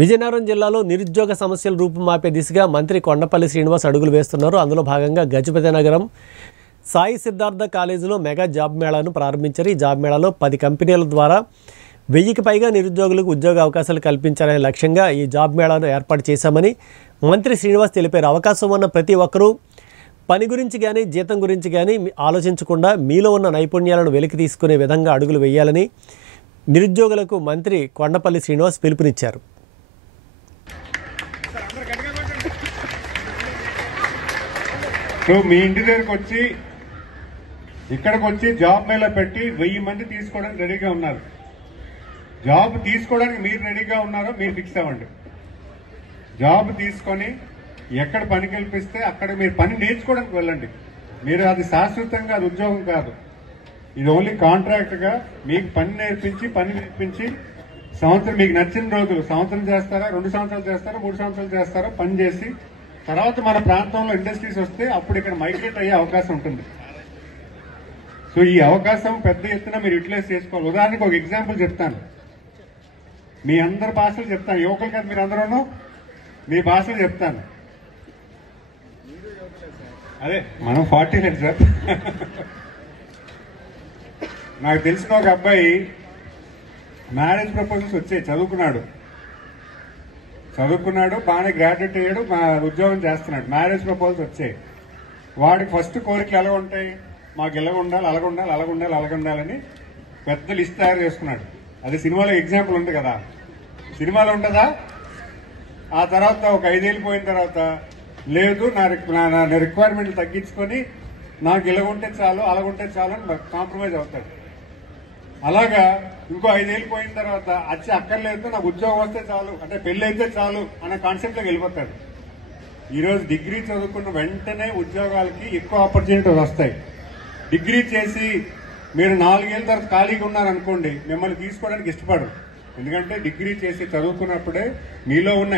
విజయనగరం జిల్లాలో నిరుద్యోగ సమస్యలు రూపుమాపే దిశగా మంత్రి కొండపల్లి శ్రీనివాస్ అడుగులు వేస్తున్నారు. అందులో భాగంగా గజపతి నగరం సాయి సిద్ధార్థ కాలేజీలో మెగా జాబ్ మేళాను ప్రారంభించారు. ఈ జాబ్ మేళాలో 10 కంపెనీల ద్వారా 1000కి పైగా నిరుద్యోగులకు ఉద్యోగ అవకాశాలు కల్పించాలనే లక్ష్యంగా ఈ జాబ్ మేళాను ఏర్పాటు చేశామని మంత్రి శ్రీనివాస్ తెలిపారు. అవకాశం ఉన్న ప్రతి ఒక్కరూ పని గురించి కానీ జీతం గురించి కానీ ఆలోచించకుండా మీలో ఉన్న నైపుణ్యాలను వెలికి తీసుకునే విధంగా అడుగులు వేయాలని నిరుద్యోగులకు మంత్రి కొండపల్లి శ్రీనివాస్ పిలుపునిచ్చారు. సో మీ ఇంటి దగ్గరకు వచ్చి ఇక్కడికి వచ్చి జాబ్ మేళా పెట్టి 1000 మంది తీసుకోవడానికి రెడీగా ఉన్నారు. జాబ్ తీసుకోవడానికి మీరు రెడీగా ఉన్నారో మీరు ఫిక్స్ అవ్వండి. జాబ్ తీసుకొని ఎక్కడ పని కల్పిస్తే అక్కడ మీరు పని నేర్చుకోవడానికి వెళ్ళండి. మీరు అది శాశ్వతంగా అది ఉద్యోగం కాదు, ఇది ఓన్లీ కాంట్రాక్ట్ గా మీకు పని నేర్పించి సంవత్సరం మీకు నచ్చిన రోజులు సంవత్సరం చేస్తారా, 2 సంవత్సరాలు చేస్తారా, 3 సంవత్సరాలు చేస్తారా, పని చేసి తర్వాత మన ప్రాంతంలో ఇండస్ట్రీస్ వస్తే అప్పుడు ఇక్కడ మైగ్రేట్ అయ్యే అవకాశం ఉంటుంది. సో ఈ అవకాశం పెద్ద ఎత్తున మీరు యూటిలైజ్ చేసుకోవాలి. ఉదాహరణకు ఒక ఎగ్జాంపుల్ చెప్తాను, మీ అందరి భాషలు చెప్తాను, యువకులు కాదు మీరు అందరూ మీ భాషలు చెప్తాను. అదే మనం 40 లేదు సార్. నాకు తెలిసిన ఒక అబ్బాయి మ్యారేజ్ ప్రపోజల్స్ వచ్చాయి, చదువుకున్నాడు బాగానే గ్రాడ్యుయేట్ అయ్యాడు, ఉద్యోగం చేస్తున్నాడు, మ్యారేజ్ ప్రపోజల్స్ వచ్చాయి. వాడికి ఫస్ట్ కోరికలు ఎలా ఉంటాయి, మాకు ఇలా ఉండాలి, అలాగుండాలని పెద్ద లిస్ట్ తయారు చేసుకున్నాడు. అది సినిమాలో ఎగ్జాంపుల్ ఉంది కదా, సినిమాలో ఉంటుందా? ఆ తర్వాత ఒక 5 ఏళ్ళు పోయిన తర్వాత లేదు నా రిక్వైర్మెంట్లు తగ్గించుకొని నాకు ఇలాగుంటే చాలు అలాగుంటే చాలు అని కాంప్రమైజ్ అవుతాడు. అలాగా ఇంకో 5 ఏళ్ళు పోయిన తర్వాత అక్కర్లేదు నాకు ఉద్యోగం వస్తే చాలు, అంటే పెళ్లి అయితే చాలు అనే కాన్సెప్ట్ లోకి వెళ్ళిపోతాడు. ఈరోజు డిగ్రీ చదువుకున్న వెంటనే ఉద్యోగాలకి ఎక్కువ ఆపర్చునిటీస్ వస్తాయి. డిగ్రీ చేసి మీరు 4 ఏళ్ళ తర్వాత ఖాళీగా ఉన్నారనుకోండి, మిమ్మల్ని తీసుకోవడానికి ఇష్టపడరు. ఎందుకంటే డిగ్రీ చేసి చదువుకున్నప్పుడే మీలో ఉన్న